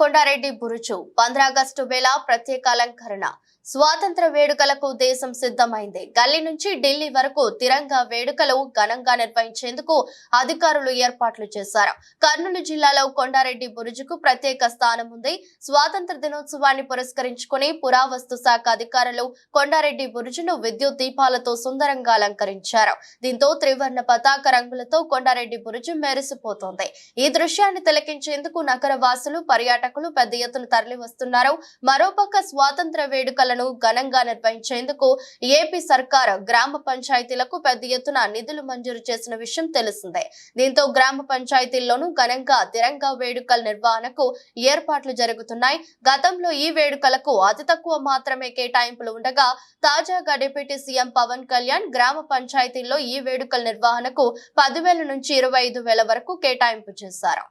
కొండారెడ్డి బురుజు 15 August వేళ ప్రత్యేక అలంకరణ. స్వాతంత్ర వేడుకలకు దేశం సిద్ధమైంది. గల్లీ నుంచి ఢిల్లీ వరకు తిరంగా వేడుకలు ఘనంగా నిర్వహించేందుకు అధికారులు ఏర్పాట్లు చేశారు. కర్నూలు జిల్లాలో కొండారెడ్డి బురుజుకు ప్రత్యేక స్థానం ఉంది. స్వాతంత్ర దినోత్సవాన్ని పురస్కరించుకుని పురావస్తు శాఖ అధికారులు కొండారెడ్డి బురుజును విద్యుత్ దీపాలతో సుందరంగా అలంకరించారు. దీంతో త్రివర్ణ పతాక రంగులతో కొండారెడ్డి బురుజు మెరిసిపోతోంది. ఈ దృశ్యాన్ని తిలకించేందుకు నగర వాసులు, పర్యాటకులు పెద్ద ఎత్తున తరలి వస్తున్నారు. మరోపక్క స్వాతంత్ర వేడుకలను ఘనంగా నిర్వహించేందుకు ఏపీ సర్కార్ గ్రామ పంచాయతీలకు పెద్ద ఎత్తున నిధులు మంజూరు చేసిన విషయం తెలిసిందే. దీంతో గ్రామ పంచాయతీల్లోనూ ఘనంగా తిరంగా వేడుకల నిర్వహణకు ఏర్పాట్లు జరుగుతున్నాయి. గతంలో ఈ వేడుకలకు అతి తక్కువ మాత్రమే కేటాయింపులు ఉండగా తాజాగా డిప్యూటీ సీఎం పవన్ కళ్యాణ్ గ్రామ పంచాయతీల్లో ఈ వేడుకల నిర్వహణకు 10,000 నుంచి 25,000 వరకు కేటాయింపు చేశారు.